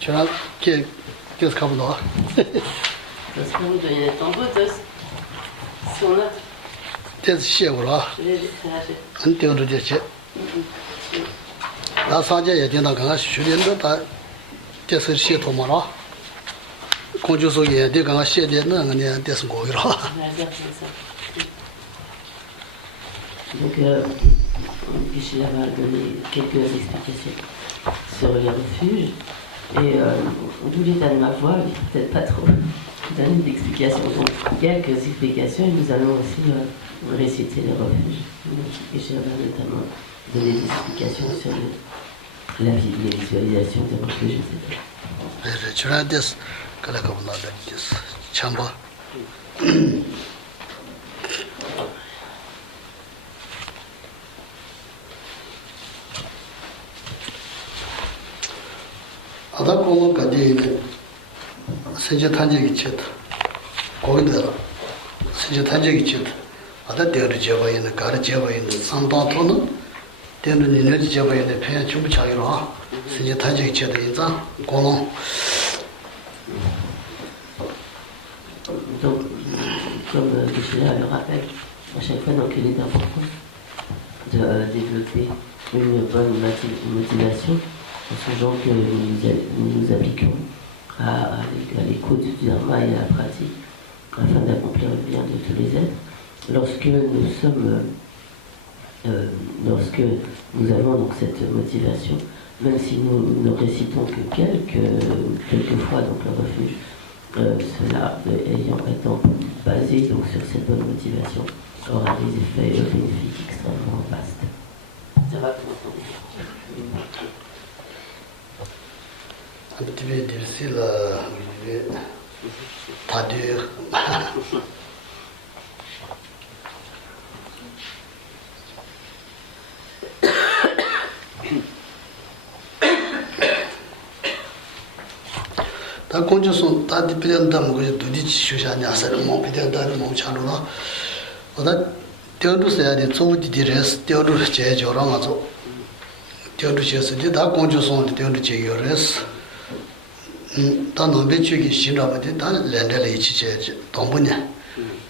저랑 계속 가보다. Parce que vous donnez le tombeau de son autre. 됐어 시에고라. 안 되어도 되지. 나 사제에 된다 강아 슈린도 다 됐어 시에 도마라. 공주소에 내가 시에 되는 거는 됐어 거기라. Donc, Michel va donner quelques explications sur les refuges. Et d'où l'état de ma voix, il ne peut-être pas trop donner d'explications. Donc, quelques explications et nous allons aussi réciter les refuges. Michel va notamment donner des explications sur la visualisation des refuges, etc. 아다 공원 가디네 세제 탄적이 쳤다 거기다 세제 탄적이 쳤다 아다 대어를 잡아야는 가르 잡아야는 상당토는 대는 에너지 잡아야는 폐 좀 차이로 세제 탄적이 쳤다 인자 공원. Donc, comme Michel le rappelle, à chaque fois, donc, il est important de développer une bonne motivation en songeant que nous appliquons à l'écoute du dharma et à la pratique afin d'accomplir le bien de tous les êtres. Lorsque nous avons donc cette motivation, même si nous ne récitons que quelques fois donc le refuge, cela étant basé donc sur cette bonne motivation aura des effets bénéfiques extrêmement vastes. Ça va pour entendre. Tu veux dire si la tadir 다 공주선 다 디피던다 뭐 두디 쇼샤냐 사람 피던다 뭐 차로나 어다 되어도서야 돼 조디디레스 되어도 제조랑 아주 되어도 제스지 다 공주선 되어도 제요레스 다 nombe chugi shinrabade 다 렌델에 이치제 동분이야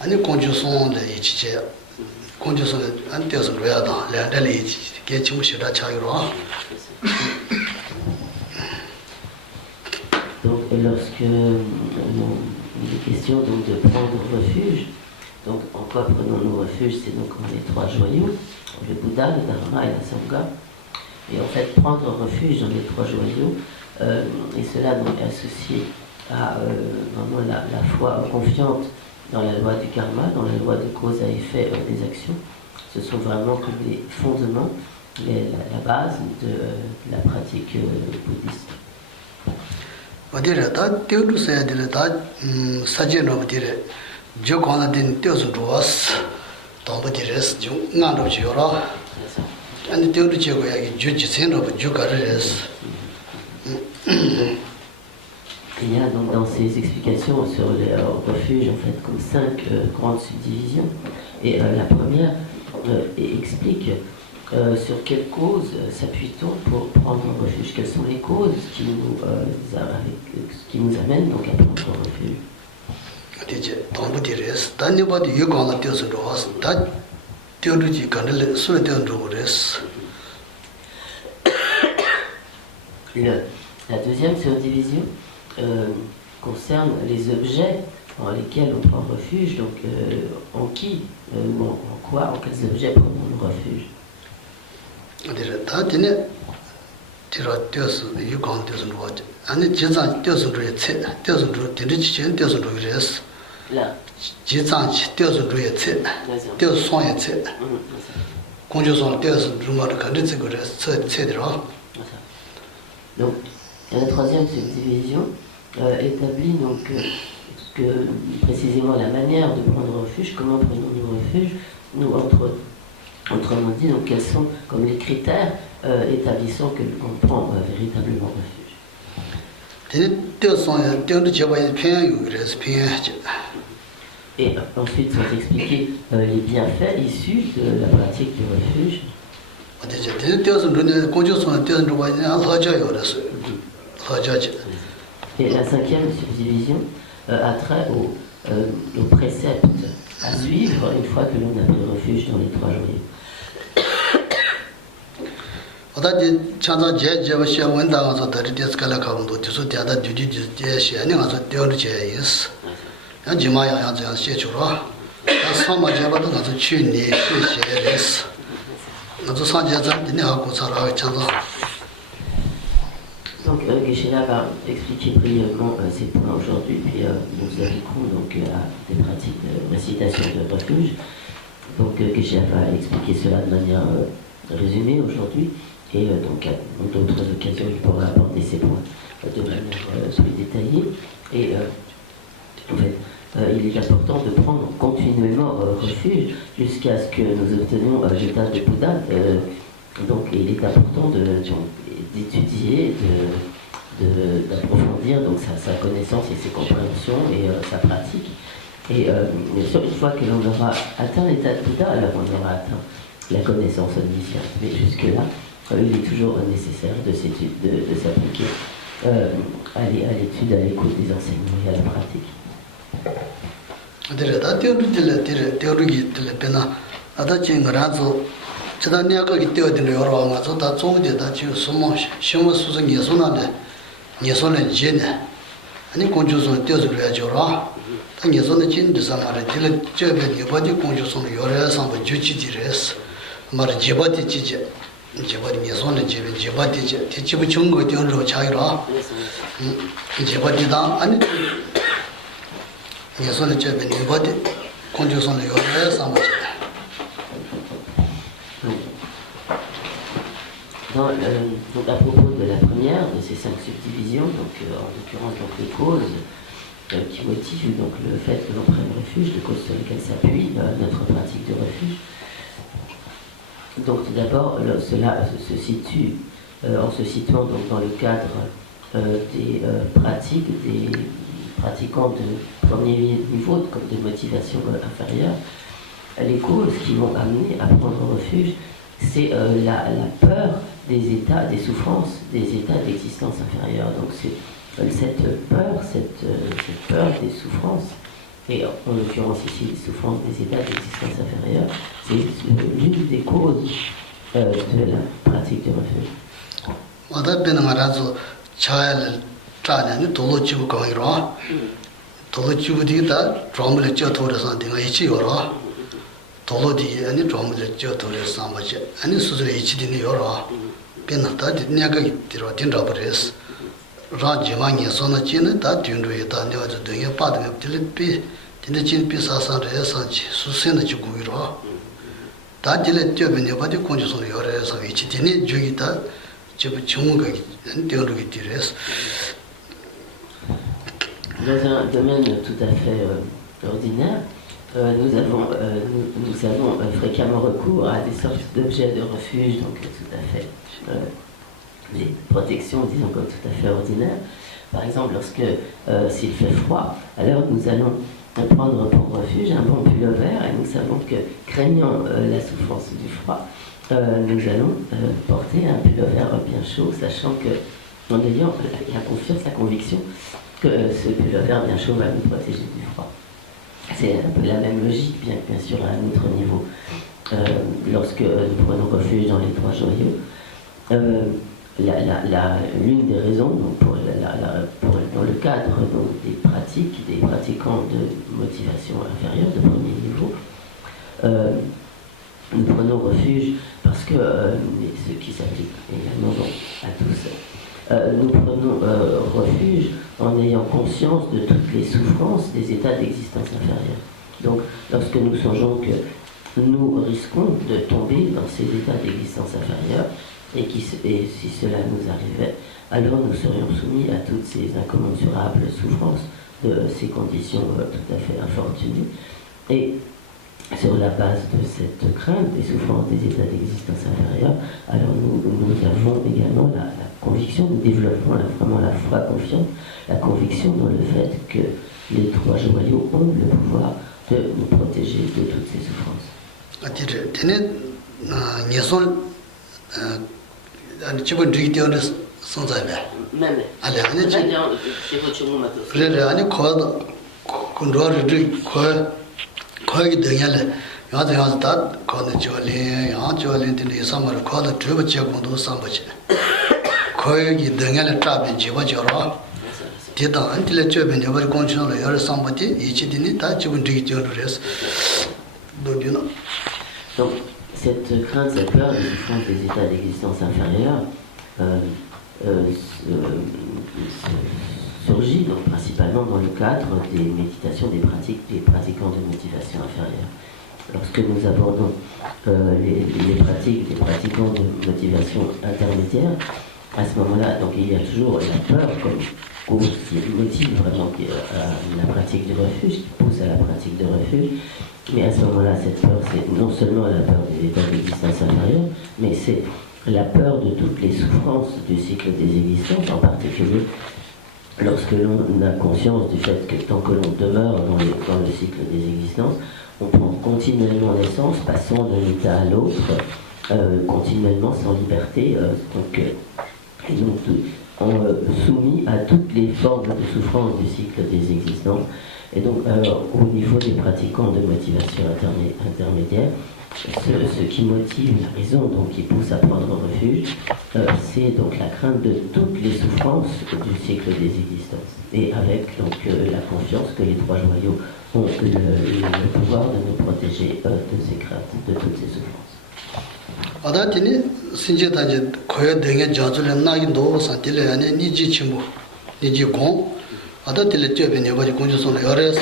아니 공주선에 이치제 공주선에 안 되어서 그래야다 렌델에 이치 개치무시다 차이로. Donc, lorsque il est question donc, de prendre refuge, donc en quoi prenons-nous refuge? C'est donc en les trois joyaux, le Bouddha, le Dharma et la Sangha. Et en fait, prendre refuge dans les trois joyaux, et cela donc associé à vraiment la foi confiante dans la loi du karma, dans la loi de cause à effet des actions, ce sont vraiment comme les fondements, la base de la pratique bouddhiste. 어디래 다 띄우르서야 되래 다 사진으로 되래 저 관한된 띄워서 좋았어 동부들에서 좀 나도 지어라 아니 띄우르 지고 여기 주지선으로 주가르스. Il y a donc dans ces explications sur les refuges en fait comme 5 grandes subdivisions et la première explique sur quelles causes s'appuie-t-on pour prendre un refuge? Quelles sont les causes qui nous amènent donc à prendre un refuge? La deuxième subdivision concerne les objets en lesquels on prend refuge, donc en qui, en quoi, en quels objets prenons le refuge? Là. Donc, la troisième subdivision établit donc que précisément la manière de prendre refuge, comment prenons-nous refuge, nous autrement dit, donc quels sont comme les critères établissant que l'on prend véritablement refuge. Et ensuite sont expliqués les bienfaits issus de la pratique du refuge. Et la cinquième subdivision a trait aux préceptes à suivre une fois que l'on a pris refuge dans les trois joyaux. Donc Geshe-la va expliquer brièvement ces points aujourd'hui, puis nous appliquerons donc à des pratiques de récitation de refuge. Donc Geshe-la va expliquer cela de manière résumée aujourd'hui, et donc à d'autres occasions il pourra aborder ces points de manière plus détaillée. Et en fait, il est important de prendre continuellement refuge jusqu'à ce que nous obtenions l'état de Bouddha. Donc il est important d'étudier, d'approfondir donc sa connaissance et ses compréhensions et sa pratique. Et bien sûr, une fois que l'on aura atteint l'état de Bouddha, alors on aura atteint la connaissance omnisciente. Mais jusque-là, il est toujours nécessaire de s'appliquer à l'étude, à l'écoute des enseignements et à la pratique. Donc à propos de la première de ces 5 subdivisions, donc en l'occurrence donc les causes qui motivent donc le fait que l'on prenne refuge, les causes sur lesquelles s'appuie notre pratique de refuge. Donc tout d'abord, cela se situe en se situant donc dans le cadre des pratiques des pratiquants de premier niveau, comme de motivation inférieure. Les causes qui vont amener à prendre refuge, c'est la peur des états, des souffrances, des états d'existence inférieure. Donc c'est cette peur des souffrances, et en l'occurrence ici les souffrances des états d'existence inférieure, c'est l'une des causes de la pratique de refuge. Tolodi ani dromle jotore samaje ani suzure ichidini yoro penata nyaga tiro tindra pres raji mangi sona chine ta tindu yata ne wa de ya pa de tilipi tinde chin pi sa sa re sa chi susen de chu ro ta dile tyobe ne ba de konju so yore sa ichidini jugita chebe chunga tindu gi tires. Dans un domaine tout à fait ordinaire, nous avons fréquemment recours à des sortes d'objets de refuge, donc tout à fait des protections, disons, comme tout à fait ordinaires. Par exemple, lorsque s'il fait froid, alors nous allons prendre pour refuge un bon pullover, et nous savons que, craignant la souffrance du froid, nous allons porter un pullover bien chaud, sachant que, en ayant la confiance, la conviction que ce pullover bien chaud va nous protéger du froid. C'est un peu la même logique, bien sûr à un autre niveau. Lorsque nous prenons refuge dans les trois joyaux, l'une des raisons dans le cadre donc, des pratiquants de motivation inférieure, de premier niveau, nous prenons refuge parce que, ce qui s'applique également donc, à tous, nous prenons refuge en ayant conscience de toutes les souffrances des états d'existence inférieure. Donc, lorsque nous songeons que nous risquons de tomber dans ces états d'existence inférieure, et si cela nous arrivait, alors nous serions soumis à toutes ces incommensurables souffrances de ces conditions tout à fait infortunées. Et sur la base de cette crainte des souffrances des états d'existence inférieure, alors nous avons également la conviction, nous développons vraiment la foi confiante, la conviction dans le fait que les trois joyaux ont le pouvoir de nous protéger de toutes ces souffrances. Même. Allez, chez votre chemin maintenant. Réani quoi contrôle quoi qui dernier là ta quoi de jolin de samar quoi de tu veux qu'on sambache quoi qui dernier là tabe jiwa jora dia anti le tu ben yavar condition le yar sambati ichi dini ta tu ndi tu res donc cette crainte, cette peur des souffrances des états d'existence inférieurs surgit donc principalement dans le cadre des méditations des pratiquants de motivation inférieure. Lorsque nous abordons les pratiquants de motivation intermédiaire, à ce moment-là, donc il y a toujours la peur comme cause qui motive vraiment la pratique du refuge, qui pousse à la pratique de refuge. Mais à ce moment-là, cette peur, c'est non seulement la peur des états d'existence inférieure, mais c'est la peur de toutes les souffrances du cycle des existences, en particulier lorsque l'on a conscience du fait que tant que l'on demeure dans le cycle des existences, on prend continuellement naissance, passant d'un état à l'autre, continuellement sans liberté, et donc soumis à toutes les formes de souffrance du cycle des existences. Et donc, au niveau des pratiquants de motivation intermédiaire, ce qui motive la raison, donc qui pousse à prendre refuge, c'est donc la crainte de toutes les souffrances du cycle des existences. Et avec donc la confiance que les trois joyaux ont le pouvoir de nous protéger de ces craintes, de toutes ces souffrances. 아다티니 신제단지 거여 등에 저절은 나긴도 산til에 안에 니지 친구 니지 공 아다til에 뛰어베네 버지 공주선을 열어서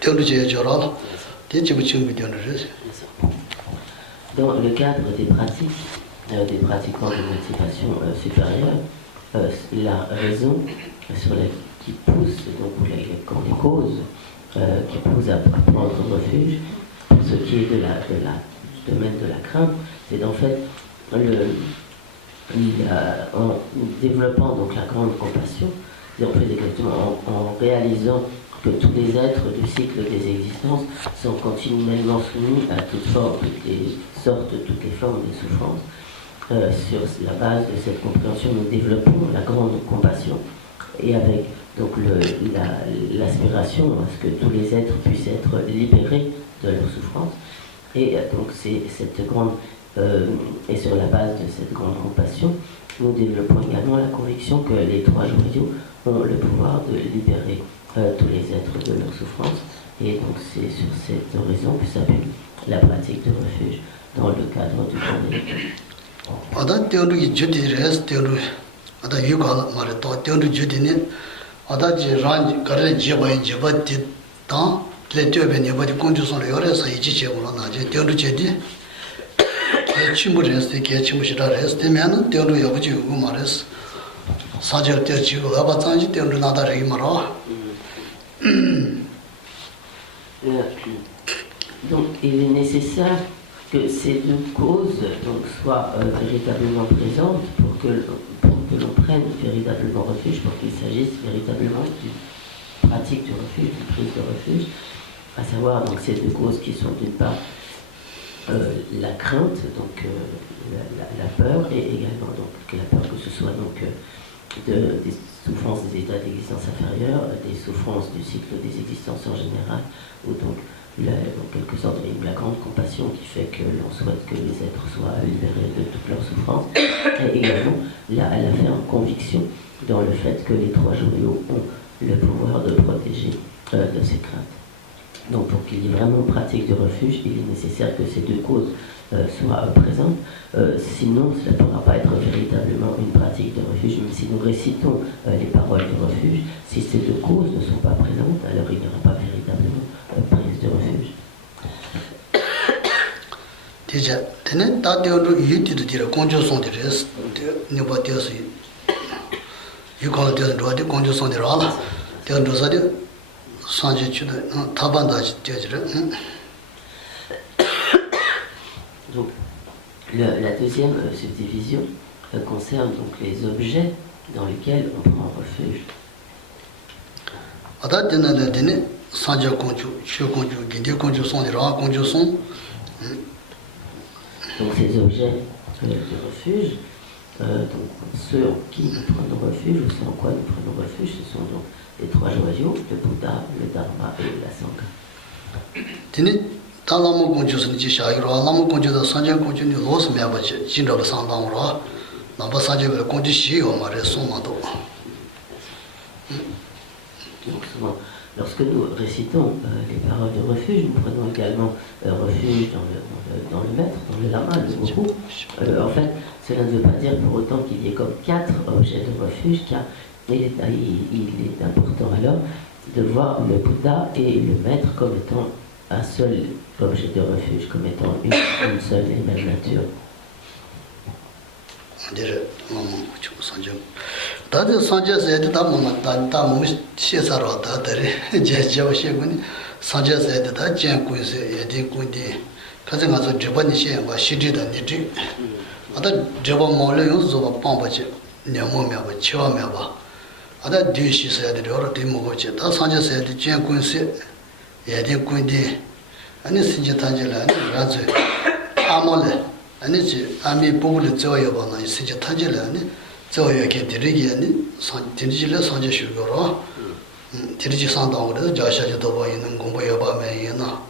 되는지 저라 대지부 친구 되는 거지. Dans le cadre des pratiques, des pratiquants de motivation supérieure, la raison qui pousse, donc les causes qui poussent à prendre refuge, ce qui est du domaine de la crainte, c'est en fait en développant donc la grande compassion, et en fait exactement en réalisant que tous les êtres du cycle des existences sont continuellement soumis à toutes les formes de souffrance. Sur la base de cette compréhension, nous développons la grande compassion et avec donc l'aspiration à ce que tous les êtres puissent être libérés de leur souffrance. Et donc et sur la base de cette grande compassion, nous développons également la conviction que les trois joyaux ont le pouvoir de libérer tous les êtres de leur souffrance. Et donc c'est sur cette raison que s'appelle la pratique de refuge dans le cadre du Donc il est nécessaire que ces deux causes soient véritablement présentes pour que l'on prenne véritablement refuge, pour qu'il s'agisse véritablement d'une pratique du refuge, d'une prise de refuge, à savoir donc ces deux causes qui sont d'une part la crainte, donc la peur, et également donc la peur que ce soit donc des souffrances des états d'existence inférieure, des souffrances du cycle des existences en général, ou donc en quelque sorte la grande compassion qui fait que l'on souhaite que les êtres soient libérés de toutes leurs souffrances, et également la ferme conviction dans le fait que les trois joyaux ont le pouvoir de protéger de ces craintes. Donc pour qu'il y ait vraiment une pratique de refuge, il est nécessaire que ces deux causes soient présentes, sinon cela ne pourra pas être véritablement une pratique de refuge. Même si nous récitons les paroles du refuge, si ces deux causes ne sont pas présentes, alors il n'y aura pas véritablement prise de refuge. Déjà, tenez, t'as dit on y dit de dire conjonction de reste, ne pas dire si, il quand dire droit de conjonction de rala, dire de ça de changer de tabandage dire. Donc, la deuxième subdivision concerne donc les objets dans lesquels on prend refuge. Donc ces objets de refuge Donc ceux en qui nous prenons refuge, ou ceux en quoi nous prenons refuge, ce sont donc les trois joyaux, le Bouddha, le Dharma et la Sangha. Tini ta lama gongju suni ji sha yoro lama gongju da sanje gongju ni los me ba ji jin ro sang dang ro na ba sanje be gongju shi yo ma re son ma do. Donc souvent, lorsque nous récitons les paroles de refuge, nous prenons également refuge dans le maître, dans le lama, le gourou. En fait, cela ne veut pas dire pour autant qu'il y ait comme 4 objets de refuge, car il est important alors de voir le Bouddha et le maître comme étant un seul objet de refuge, comme étant une seule et même nature. 다들 산제세에 다 뭐다 다 몸이 시사로 다들이 제제오시군이 산제세에 다 쟁고세 예디 군디 가서 가서 저번에 시행과 시리다 니지 아다 저번 몰래 요소가 빵바지 냐모면바 치와면바 아다 뒤시세에 여러 뒤모고지 다 산제세에 쟁고세 예디 군디 아니 신제 단절라 아니 가서 아몰레 아니지 아미 보고를 저어야 봐나 신제 단절라 아니 저여게 드리기에는 드리지를 선제 쉬고로 드리지 상당으로 자샤지도 보이는 공부해 봐면 이나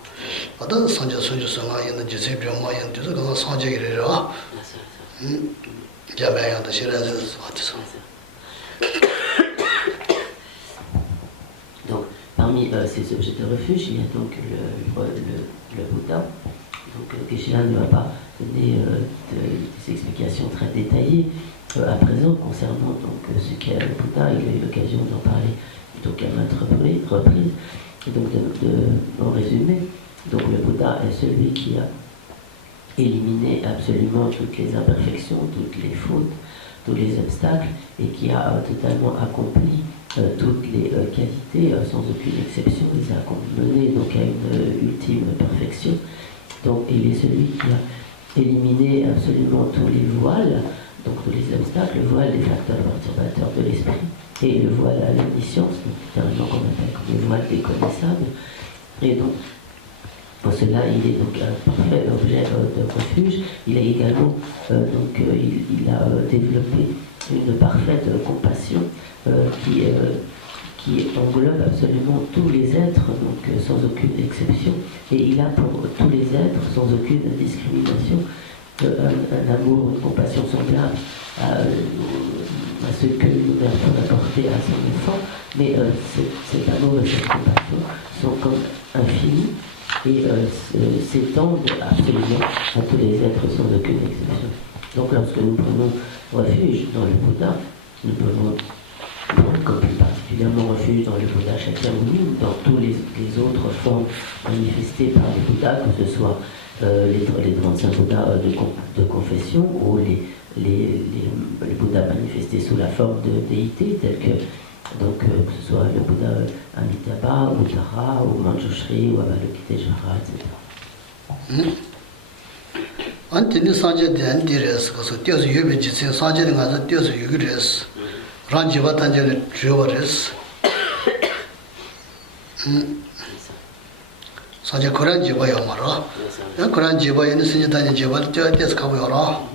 어떤 선제 선주성아 있는 지세 병마연 되서 그 선제기래라 자매한테 싫어서 같아서. Donc parmi ces objets de refuge, il y a donc le Bouddha. Donc Geshe-la ne va pas donner des explications très détaillées à présent concernant donc ce qu'est le Bouddha. Il a eu l'occasion d'en parler donc à maintes reprises. Et donc en résumé, donc le Bouddha est celui qui a éliminé absolument toutes les imperfections, toutes les fautes, tous les obstacles et qui a totalement accompli toutes les qualités sans aucune exception. Il a mené donc à une ultime perfection. Donc il est celui qui a éliminé absolument tous les voiles, donc tous les obstacles, le voile des facteurs perturbateurs de l'esprit et le voile à l'omniscience, littéralement qu'on appelle comme le voile déconnaissable. Et donc, pour cela, il est donc un parfait objet de refuge. Il a également il a développé une parfaite compassion qui englobe absolument tous les êtres, donc sans aucune exception. Et il a pour tous les êtres, sans aucune discrimination, un amour, une compassion semblable à ce que une mère peut apporter à son enfant, mais cet amour et cette compassion sont comme infinis et s'étendent absolument à tous les êtres sans aucune exception. Donc lorsque nous prenons refuge dans le Bouddha, nous pouvons prendre comme plus particulièrement refuge dans le Bouddha Shakyamuni, dans tous les autres formes manifestées par le Bouddha, que ce soit les 35 Bouddhas de confession ou les Bouddhas manifestés sous la forme de déité, tels que ce soit le Bouddha Amitabha, ou Tara, ou Manjushri, ou Avalokiteshvara, etc. 안티니 산제 된디레스 그래서 뛰어서 유비 지신 산제는 가서 뛰어서 유기레스 란지바 단제를 주어버레스 산제 코란 지바요 말아 야 코란 지바에는 신제 단제 지바를 뛰어서 가고요라.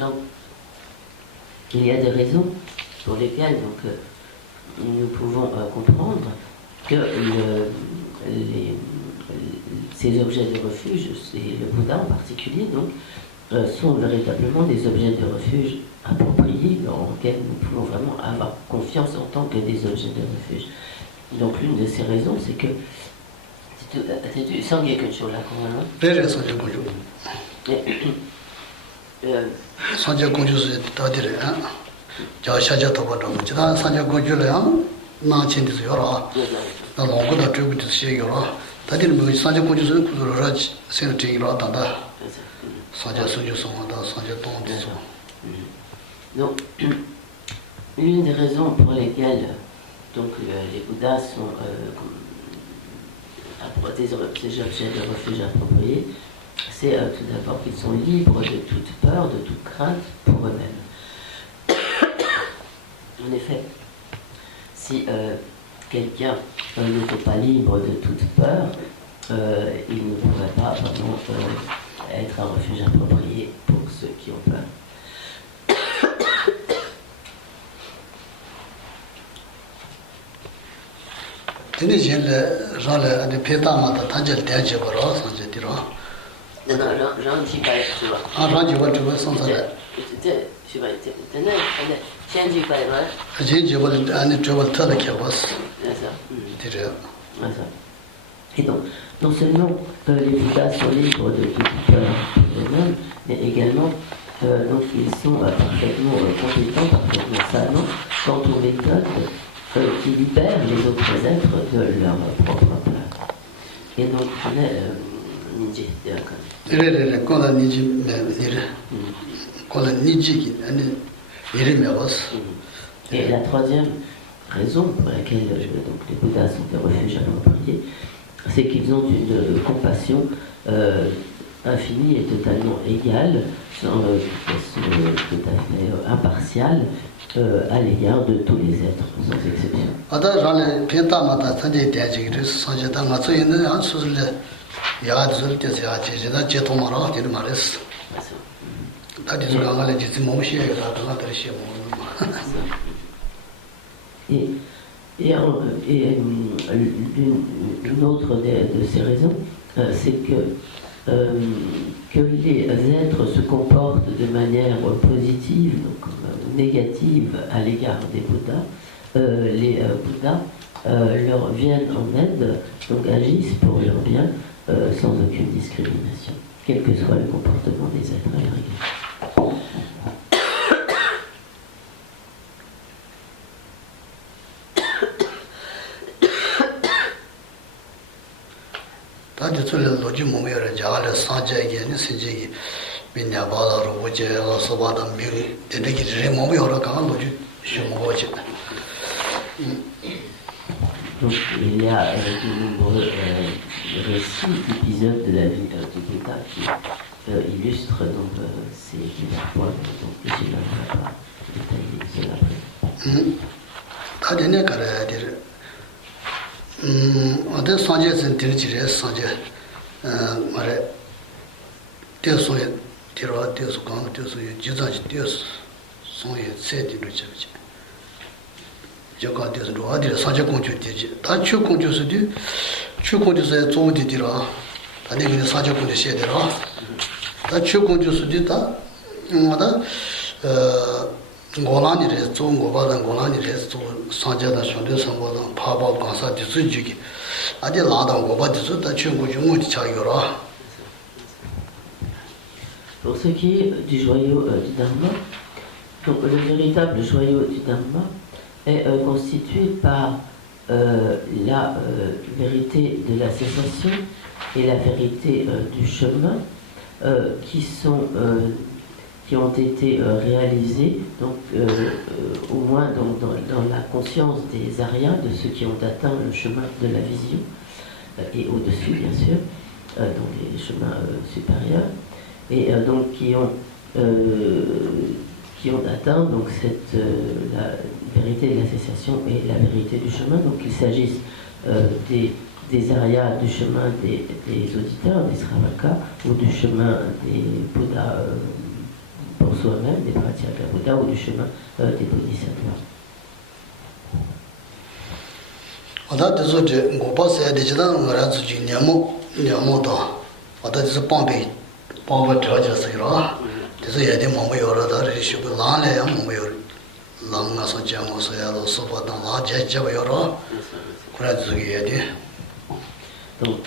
Donc, il y a des raisons pour lesquelles nous pouvons comprendre que ces objets de refuge, et le Bouddha en particulier, donc, sont véritablement des objets de refuge appropriés dans lesquels nous pouvons vraiment avoir confiance en tant que des objets de refuge. Donc l'une de ces raisons, c'est que tu sens qu'il y a quelque chose là, quand même. 산제 공주스 다들에 저 샤자도 보고 지난 산제 공주래요 나친디서 여러 나 농구도 주부터 시행여러 다들 뭐 산제 공주스 구조를 생각이로 한다 산제 수주성하다 산제 동도서. Donc l'une des raisons pour lesquelles donc les Bouddhas sont des objets de refuge appropriés, c'est tout d'abord qu'ils sont libres de toute peur, de toute crainte pour eux-mêmes. En effet, si quelqu'un n'était pas libre de toute peur, il ne pourrait pas vraiment être un refuge approprié pour ceux qui ont peur. Tene jele rale ane peta mata tanjel tenje baro sanje tiro. Non, j'en dis pas, tu vois. Ah, ranji wa tu wa sanje. Je sais pas, tiens, dis pas, ouais. Jinji wa ane tu wa tala ke was. C'est ça. Tire. C'est ça. Et donc, non seulement les Bouddhas sont libres de toute peur pour eux-mêmes, mais également donc ils sont parfaitement compétents, parfaitement savants quant aux méthodes qui libèrent les autres êtres de leur propre peur. Et donc, on est ninja, Re, kola niji me ire. Kola niji ki ane ire me was. Et la troisième raison pour laquelle donc, les Bouddhas sont des refuges appropriés, c'est qu'ils ont une compassion infinie et totalement égale, sans tout à fait impartiale, à l'égard de tous les êtres, sans exception. Ada rale peta mata tanje tenje gire sanje ta nga so ine an susle ya zul te ya je da je to mara te mares. Da je ga ngale je ti mo shi ya da da da shi mo. Et une autre de ces raisons, c'est que les êtres se comportent de manière positive, donc négative à l'égard des Bouddhas. Les Bouddhas leur viennent en aide, donc agissent pour leur bien, sans aucune discrimination, quel que soit le comportement des êtres à leur égard. 다들 저 로지 몸에를 자갈 산재게 신재기 민야 바다로 오제 서바다 미리 되게 몸이 여러 가 로지 쉬모지. Donc il y a de nombreux récits, épisodes de la vie du Bouddha qui illustrent donc ces divers points. Donc je ne vais pas détailler cela. 다들 가야 될 어디 산재선 들지래 산재 말에 되어서야 들어와 되어서 강 되어서 지자지 되어서 손에 세디를 잡지 저거 되어서 어디 산재 공주 되지 다 추공주스디 추공주스에 좋은데 들어 다 내가 산재 공주 세대로 다 추공주스디 다 뭐다 고난이래 좋은 거 받은 고난이래 또 산재다 손대 선보다 파바 강사 뒤지기 아직 나다 거 받아서 다 친구 중국이 차이거라. Pour ce qui est du joyau du Dharma, donc le véritable joyau du Dharma est constitué par la vérité de la cessation et la vérité du chemin qui ont été réalisés, donc au moins dans la conscience des Aryas, de ceux qui ont atteint le chemin de la vision, et au-dessus bien sûr, dans les chemins supérieurs, et donc qui ont atteint donc la vérité de la cessation et la vérité du chemin. Donc il s'agisse des Aryas du chemin des auditeurs, des Sravakas, ou du chemin des Bouddhas pour soi-même, des Pratyeka Bouddha ou du chemin des Bodhisattvas. 어다 저저 고바세 되지다 말아서 지냐모 냐모다 어다 저 뻔베 뻔버 저저서라 그래서 얘들 몸이 여러다 리시고 라래 몸이 여러 랑나서 장어서야로 소바다 라제제 여러 그래서 얘들 Donc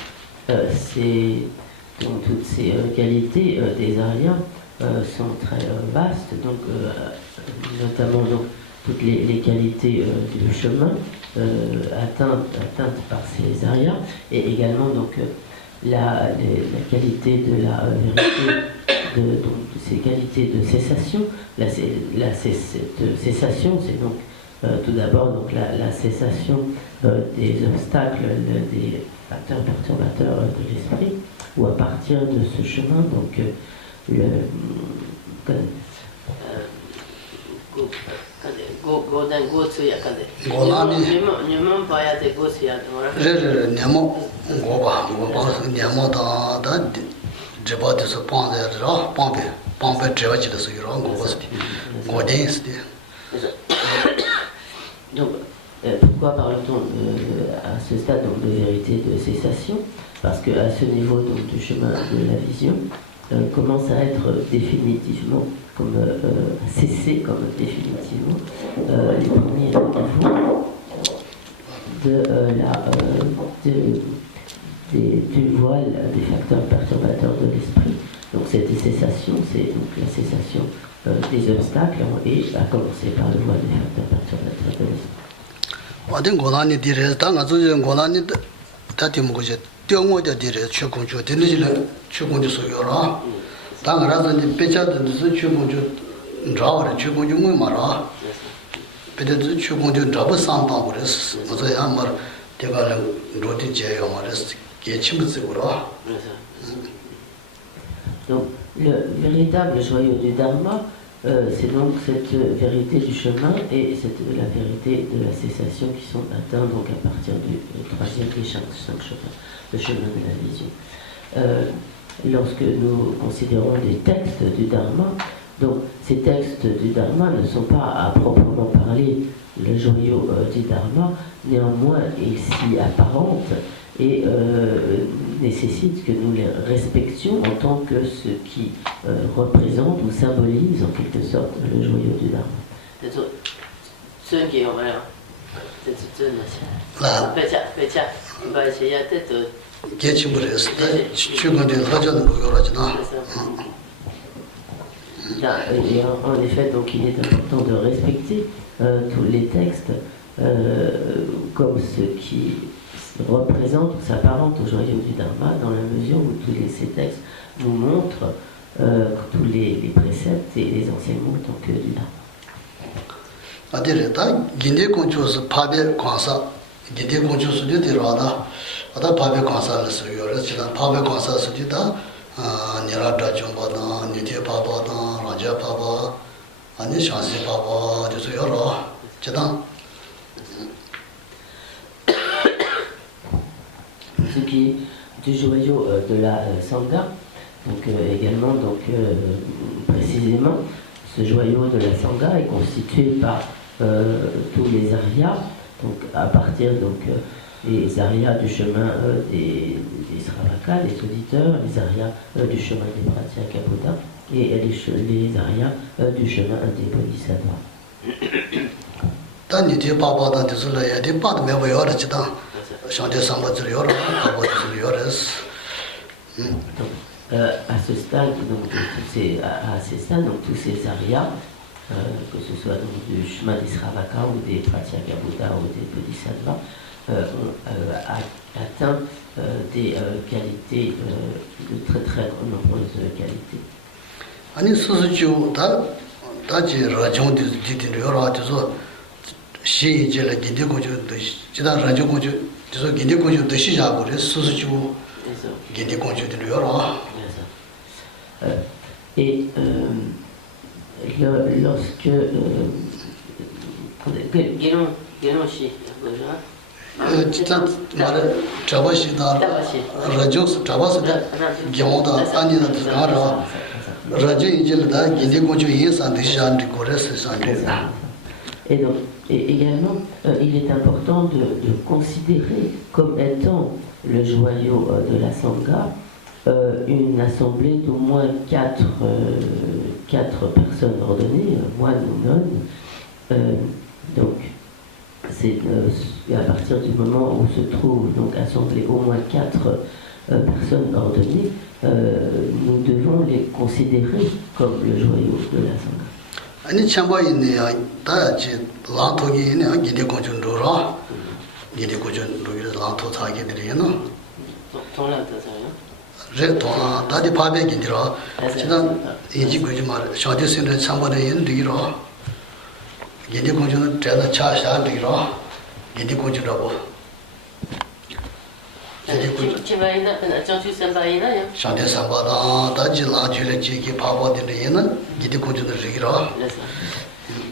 toutes ces qualités des Aryas sont très vastes, donc notamment donc, toutes les qualités du chemin atteintes par ces Aryas, et également donc la qualité de la vérité, donc ces qualités de cessation. Cessation, c'est donc tout d'abord donc la cessation des obstacles, des facteurs perturbateurs de l'esprit, ou à partir de ce chemin, donc pompe treva ci da su ro Donc, pourquoi parle-t-on à ce stade donc, de vérité de cessation? Parce qu'à ce niveau donc, du chemin de la vision, commence à être définitivement, comme cesser comme définitivement les premiers niveaux du voile des facteurs perturbateurs de l'esprit. Donc cette cessation, c'est donc la cessation des obstacles et à commencer par le voile des facteurs perturbateurs de l'esprit. Donc, le véritable joyau du Dharma, c'est donc cette vérité du chemin et la vérité de la cessation qui sont atteints donc à partir du troisième des cinq chemins, le chemin de la vision. Lorsque nous considérons les textes du Dharma, donc ces textes du Dharma ne sont pas à proprement parler le joyau du Dharma, néanmoins ils s'y apparentent et nécessitent que nous les respections en tant que ce qui représente ou symbolise en quelque sorte le joyau du Dharma. Et en effet, donc, il est important de respecter tous les textes comme ce qui représente ou s'apparente au joyau du Dharma, dans la mesure où ces textes nous montrent tous les préceptes et les enseignements en tant que du Dharma. Ce qui est du joyau de la Sangha, donc également donc précisément ce joyau de la Sangha est constitué par tous les aryas, donc à partir donc les aryas du chemin des Sravakas, des auditeurs, les aryas du chemin des Pratyekabuddha et les aryas du chemin des Bodhisattvas. À ce stade, donc, tous ces aryas, que ce soit donc, du chemin des Sravakas ou des Pratyekabuddha ou des Bodhisattvas, ont atteint des qualités, de très très nombreuses qualités. Et lorsque et donc, également, il est important de considérer comme étant le joyau de la Sangha une assemblée d'au moins quatre personnes ordonnées, moines ou nonnes. Donc, c'est à partir du moment où se trouvent donc assemblées au moins 4 personnes ordonnées, nous devons les considérer comme le joyau de la Sangha.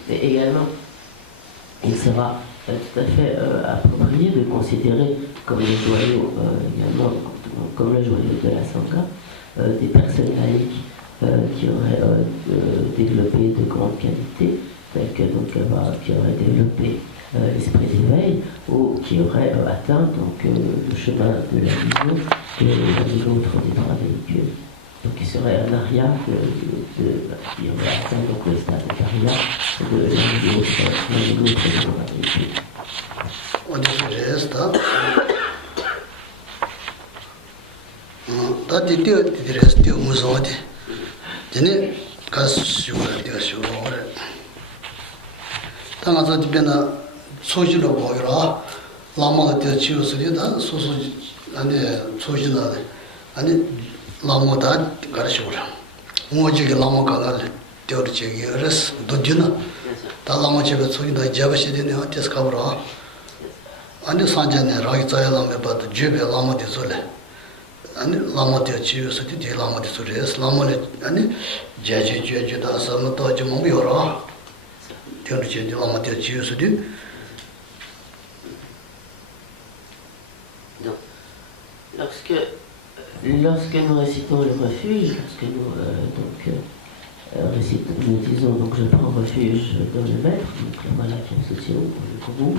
Et également, il sera tout à fait approprié de considérer comme le joyau, également, comme le joyau de la Sangha, des personnes laïques qui aurait développé de grandes qualités, telles que donc qui aurait développé l'esprit d'éveil, ou qui aurait atteint donc le chemin de la vision de l'autre des trois véhicules. Donc il serait un aria qui aurait atteint donc le stade de aria de l'autre des trois véhicules. 아니 산전에 라이 자야라면 봐도 주베 라마디 소래 아니 라마디 치유스디 디 라마디 소레스 라마네 아니 제제제다 서노도 좀 뭐요라 되는지 라마디 치유스디 Lorsque nous récitons le refuge, lorsque nous nous disons donc je prends refuge dans le maître, donc là voilà qui me soutient le groupe,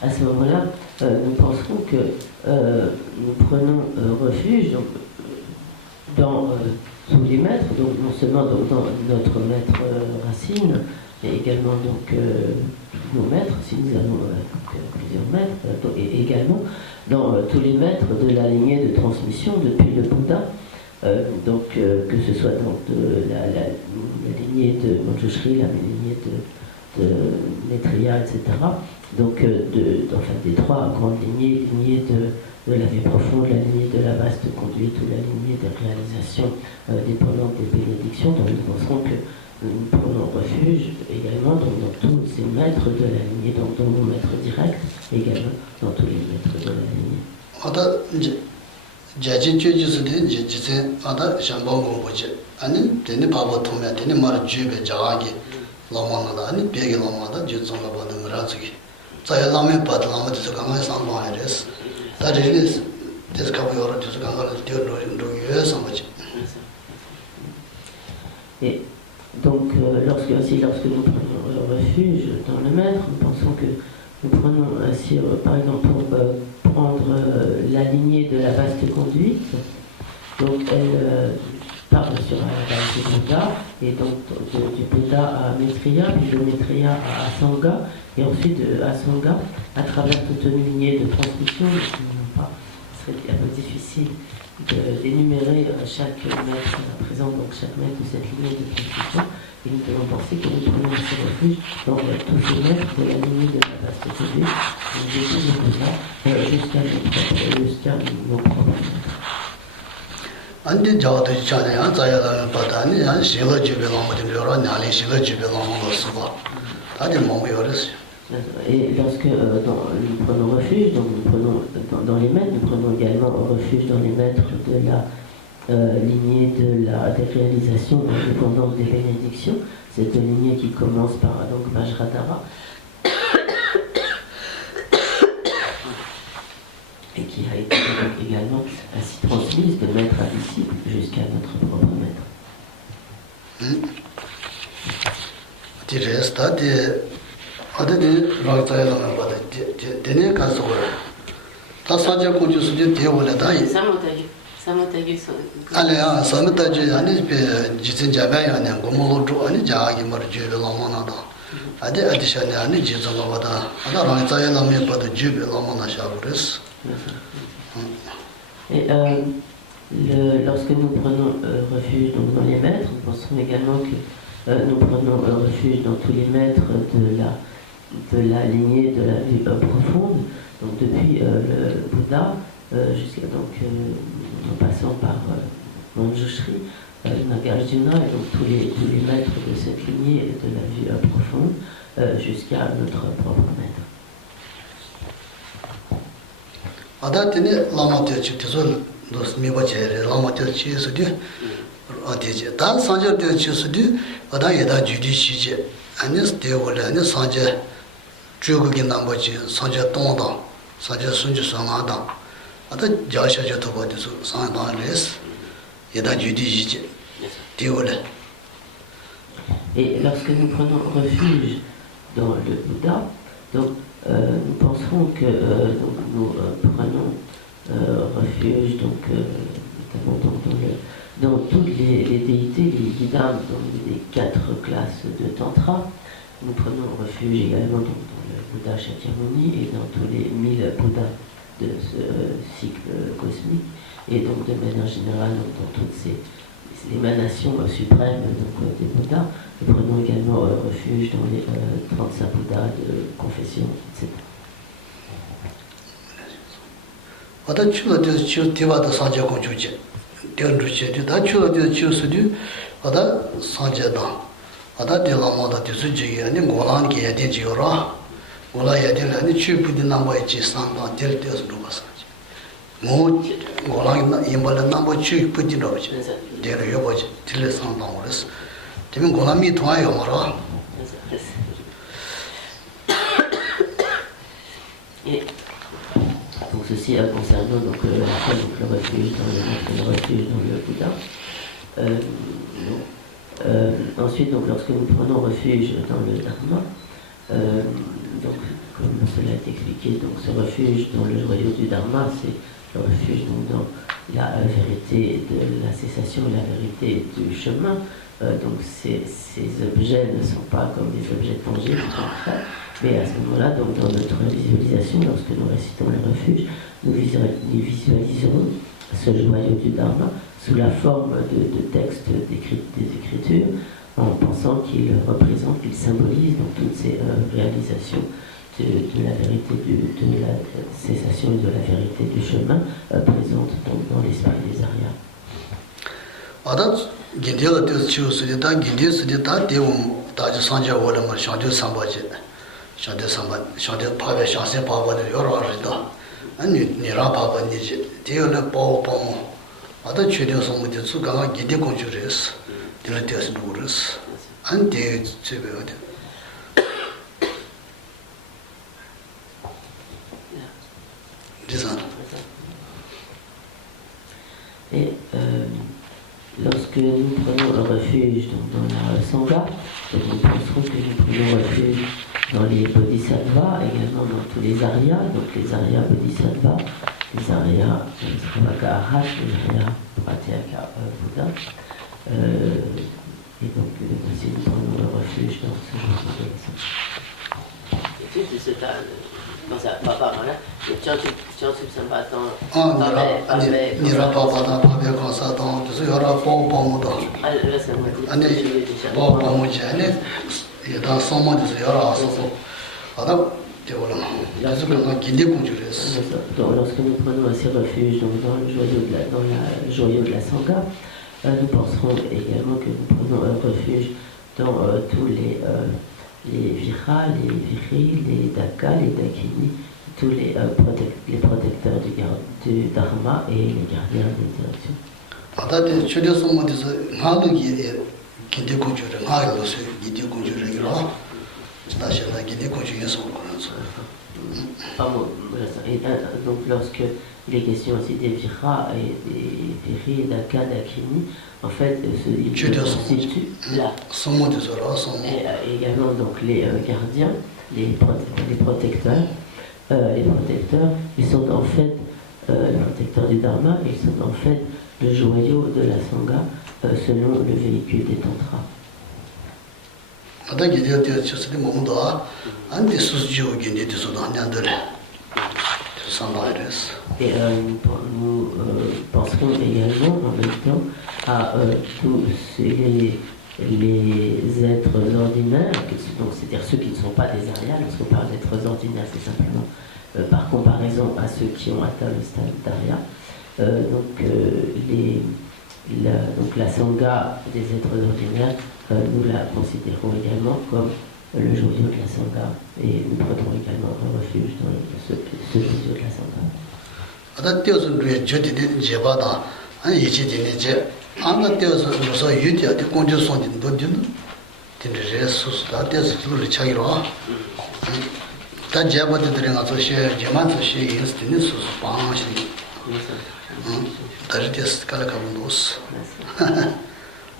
à ce moment-là, nous penserons que nous prenons refuge donc, dans tous les maîtres, donc non seulement dans notre maître Racine, mais également donc nos maîtres, si nous avons plusieurs maîtres, et également dans tous les maîtres de la lignée de transmission depuis le Bouddha. Donc que ce soit donc la lignée de Manjushri, la lignée de Maitreya, etc. Donc des trois grandes lignées, lignée de la vie profonde, la lignée de la vaste conduite ou la lignée de réalisation dépendante des bénédictions, dont nous pensons que nous prenons refuge également dans tous ces maîtres de la lignée, donc dans nos maîtres directs, également dans tous les maîtres de la lignée. 자진 죄지스데 지진 아다 샴방고 보지 아니 되네 바보 통면 되네 말 주베 자가기 라마나다 아니 베게 라마다 주존가 받는 거라지 자야라면 받라마도 강한 상황이랬어 다리리스 데스카보요로 주스강가를 뛰어노린도 유에서 뭐지. Et donc lorsque nous prenons refuge dans le maître, nous pensons que nous prenons ainsi, par exemple, pour prendre la lignée de la vaste conduite. Donc, elle part sur la base du Bouddha, et donc du Bouddha à Maitreya, puis de Maitreya à Asanga, et ensuite de Asanga à travers toute une lignée de transmission. Ce serait un peu difficile d'énumérer chaque maître présent, donc chaque maître de cette lignée de transmission. Et nous devons penser que nous prenons ce refuge dans tous ces maîtres de la lignée de la vaste conduite, jusqu'à nos propres maîtres. 안데 저도 있잖아요. 자야라면 받다니 한 실어 주베 라마들 여러 날에 실어 주베 라마가 쓰고 다들 몸이 어렸어요. Et lorsque nous prenons refuge, donc nous prenons dans les maîtres, nous prenons également refuge dans les maîtres de la lignée des réalisations indépendantes des bénédictions, cette lignée qui commence par donc Vajradhara et qui a été donc également ainsi transmise de maître à disciple jusqu'à notre propre maître. 알아야 사무다지 아니 지진 자배야 내 고모로 아니 자기 말 주베 라마나다 아데 아디샤네 아니 지존가 바다 아다 라이자야 라메 바다 주베 라마나 샤브레스. Et lorsque nous prenons refuge donc, dans les maîtres, nous pensons également que nous prenons refuge dans tous les maîtres de la lignée de la vie profonde, donc depuis le Bouddha jusqu'à donc en passant par Manjushri, Nagarjuna et donc tous les maîtres de cette lignée de la vie profonde jusqu'à notre propre maître. 아다테네 라마테치 테솔 dos 미바체레 라마테치 스디 어디지 단 산저테치 스디 어다 예다 주디시제 아니스 데올레 아니 산제 주국이 남버지 산제 동다 산제 순주 상하다 아다 자샤저 도버디서 산다레스 Et lorsque nous prenons refuge dans le Bouddha, donc nous penserons que donc, nous prenons refuge donc, notamment dans toutes les déités, les guidames, dans les 4 classes de Tantra. Nous prenons refuge également donc, dans le Bouddha Shakyamuni et dans tous les 1000 Bouddhas de ce cycle cosmique. Et donc de manière générale, donc, dans toutes ces émanations suprêmes donc, des Bouddhas, nous prenons également refuge dans les 35 Bouddhas de confession, etc. Et donc ceci concernant donc, la fois donc, le refuge dans le Bouddha. Ensuite, donc, lorsque nous prenons refuge dans le Dharma, donc, comme cela a été expliqué, donc, ce refuge dans le joyau du Dharma, c'est le refuge donc, dans la vérité de la cessation et la vérité du chemin. Donc ces objets ne sont pas comme des objets tangibles, mais à ce moment-là, donc, dans notre visualisation, lorsque nous récitons le refuge, nous visualiserons ce joyau du Dharma sous la forme de textes des Écritures, en pensant qu'il représente, qu'il symbolise donc, toutes ces réalisations de la vérité de la cessation et de la vérité du chemin présentes donc, dans l'esprit des Aryas. Et lorsque nous prenons un refuge donc, dans la Sangha, donc nous penserons que nous prenons refuge dans les Bodhisattvas, également dans tous les Aryas, donc les Aryas Bodhisattvas, les Aryas Sravaka Arhat, les Aryas Pratyeka Bouddha. Et donc aussi nous prenons un refuge dans ce genre de Sangha. Lorsque nous prenons ces refuges donc dans le joyau de la Sangha, nous penserons également que nous prenons un refuge dans tous les viras, les viris, les dakas, les dakini, tous les protecteurs du dharma et les gardiens des directions. Et donc lorsque il est question aussi des viras et des viris, dakas, dakini, en fait, ils constituent là. Et également donc les gardiens, les protecteurs, ils sont en fait les protecteurs du Dharma, ils sont en fait le joyau de la Sangha selon le véhicule des tantras. Et nous penserons également en même temps à tous les êtres ordinaires, donc c'est-à-dire ceux qui ne sont pas des Aryas. Lorsqu'on parle d'êtres ordinaires, c'est simplement par comparaison à ceux qui ont atteint le stade d'Arya. Donc la Sangha des êtres ordinaires, nous la considérons également comme le joyau de la Sangha, et nous prenons également un refuge dans ce joyau de la Sangha.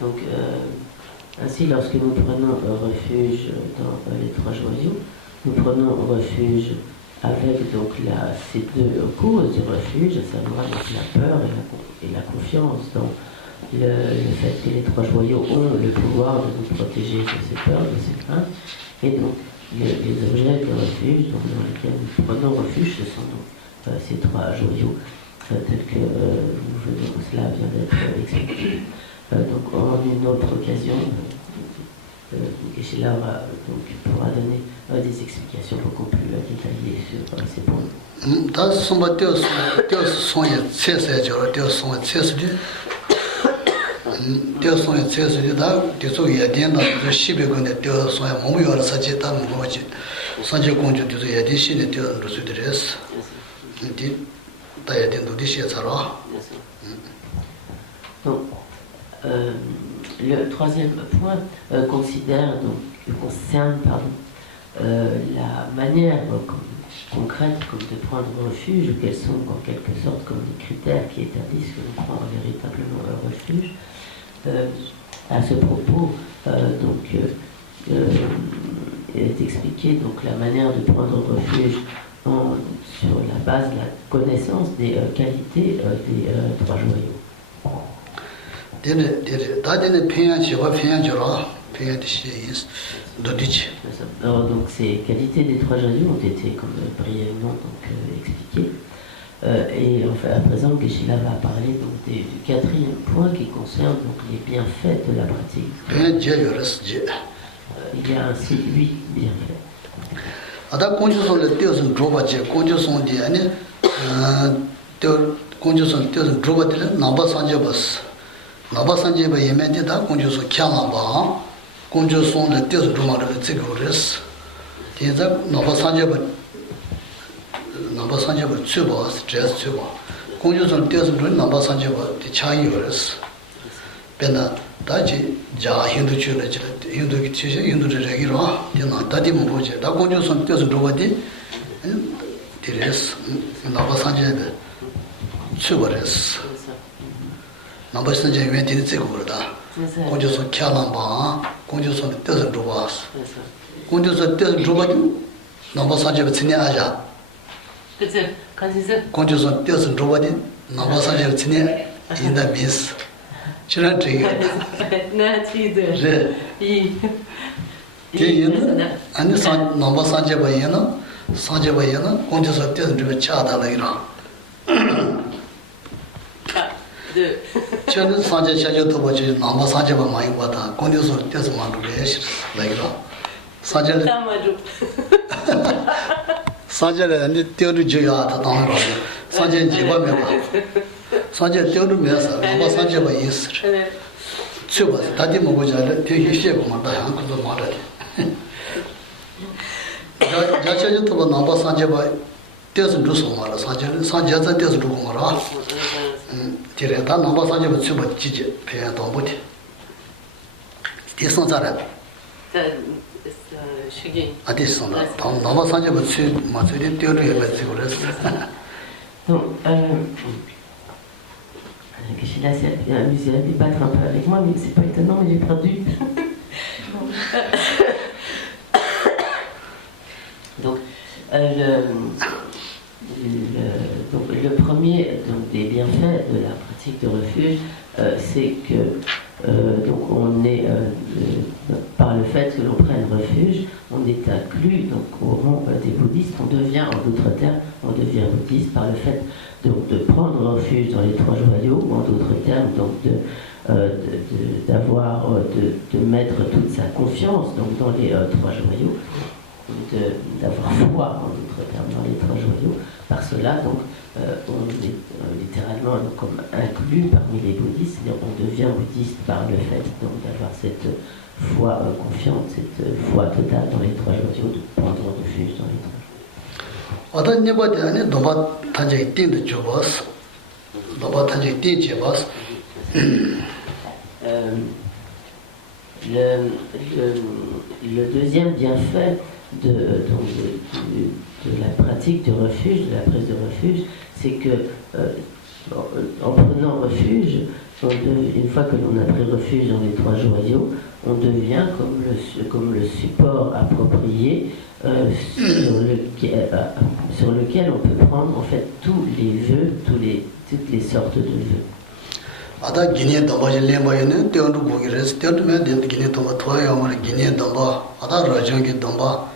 Donc, ainsi, lorsque nous prenons refuge dans les trois joyaux, nous prenons refuge avec donc ces deux causes du refuge, à savoir donc la peur et la confiance dans le fait que les trois joyaux ont le pouvoir de nous protéger de ces peurs, de ces craintes, et donc les objets de refuge donc, dans lesquels nous prenons refuge, ce sont donc ces trois joyaux, tels que cela vient d'être expliqué. Donc en une autre occasion, Geshe-la pourra donner des explications beaucoup plus détaillées sur ces points. Donc, le troisième point concerne la manière concrète comme de prendre refuge, ou quels sont en quelque sorte comme des critères qui établissent que l'on prend véritablement refuge. À ce propos, est expliqué donc la manière de prendre refuge sur la base de la connaissance des qualités des trois joyaux. Alors, donc ces qualités des trois joyaux ont été comme brièvement expliquées. Et enfin, à présent, Geshe-la va parler donc, du quatrième point qui concerne donc, les bienfaits de la pratique. Il y a ainsi 8 bienfaits. 다지 자 힌두 추는 힌두 기치시 힌두를 얘기로 되나 다디 뭐지 다 공주선 뜻은 로바디 디레스 나바 산제베 추버레스 나바 산제 웬디는 제고르다 공주선 캬람바 공주선 뜻은 로바스 공주선 뜻은 로바디 나바 산제베 친야자 그치 간지스 공주선 뜻은 로바디 나바 산제베 친야 인다 미스 지난 저기 나 지들 이 아니 산 넘버 산제 바이나 공주서 때는 좀 차다라이라 저는 산제 차저도 보지 넘버 산제 바 많이 봤다 공주서 때서 만들게 라이라 산제 산제를 아니 때를 줘야 다 나온 거 산제 집어면 산제 때를 면서 넘버 산제 바 있어 추바 다디 먹고자 되게 시에고 말다 한국도 말아 자체도 뭐 넘버 산제 바 때서 주소 말아 산제자 때서 주고 말아 디레다 넘버 산제 바 추바 지지 배야 더 못해 대선자라 시기 아디선다 넘버 산제 바 추 맞으리 때를 해 가지고 그랬어 Donc, Geshe-la s'est bien amusé à débattre un peu avec moi, mais c'est pas étonnant, il est perdu. Donc, le premier des bienfaits de la pratique de refuge, c'est que donc on est, par le fait que l'on prenne refuge, on est inclus donc, au rang des bouddhistes, on devient, en d'autres termes, on devient bouddhiste par le fait donc, de prendre refuge dans les trois joyaux, ou en d'autres termes, donc de mettre toute sa confiance donc, dans les trois joyaux, d'avoir foi, en d'autres termes, dans les trois joyaux. Par cela, donc, on est littéralement donc, comme inclus parmi les bouddhistes, on devient bouddhiste par le fait donc, d'avoir cette foi confiante, cette foi totale dans les trois joyaux, de prendre refuge dans les trois joyaux. Le deuxième bienfait de la pratique du refuge, de la prise de refuge, c'est que en prenant refuge, une fois que l'on a pris refuge dans les trois joyaux, on devient comme le support approprié sur lequel on peut prendre en fait tous les vœux, toutes les sortes de vœux. Ada Guinée d'amba j'ai moyenne théorie bougres théorie mais de Guinée d'amba toi et moi Guinée d'amba ada rajongi d'amba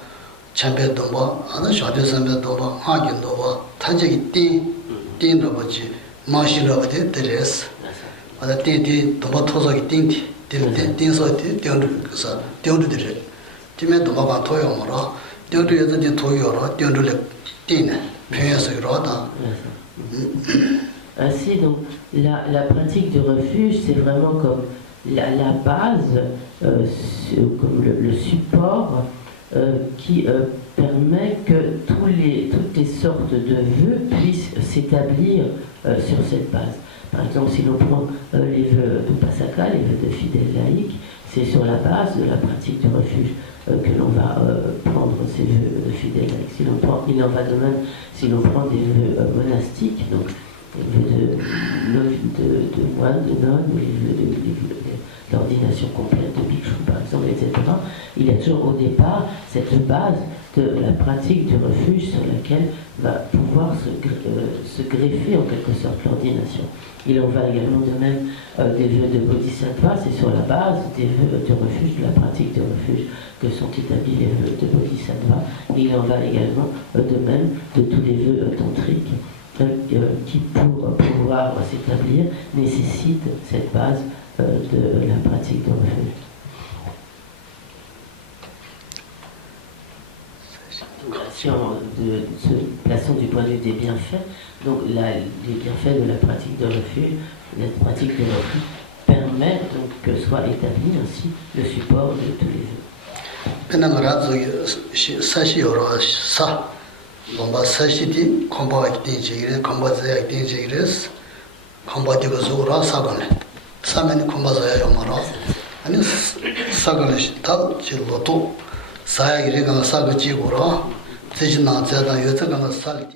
champion d'amba ada chade sambe d'amba hagin d'amba tajegi tin robaji machine robade teres ada tin d'amba tozogi tin so théorie ça théorie de timé d'amba ba toi et moi théorie de toi et moi théorie le tin pense roda. Ainsi, donc, la pratique du refuge, c'est vraiment comme la base, comme le support qui permet que toutes les sortes de vœux puissent s'établir sur cette base. Par exemple, si l'on prend les vœux de Pasaka, les vœux de fidèles laïcs, c'est sur la base de la pratique du refuge que l'on va prendre ces vœux de fidèles laïcs. Il en va de même si l'on prend des vœux monastiques, donc de moine, de nonne, de l'ordination complète de bhikshu par exemple, etc. Il y a toujours au départ cette base de la pratique du refuge sur laquelle va pouvoir se greffer en quelque sorte l'ordination. Il en va également de même des vœux de Bodhisattva, c'est sur la base des vœux de refuge, de la pratique de refuge que sont établis les vœux de Bodhisattva. Et il en va également de même de tous les vœux tantriques qui, pour pouvoir s'établir, nécessite cette base de la pratique de refuge. Si on se plaçons du point de vue des bienfaits, donc les bienfaits de la pratique de refuge, la pratique de refuge permet donc que soit établi ainsi le support de tous les vœux. Lomba sashiti komba aktin chigire komba zaya aktin chigires komba digo zura sagale sameni komba zaya yomara ani sagale tal chiloto saya gire gana sagachi gura tejina zada yota gana salti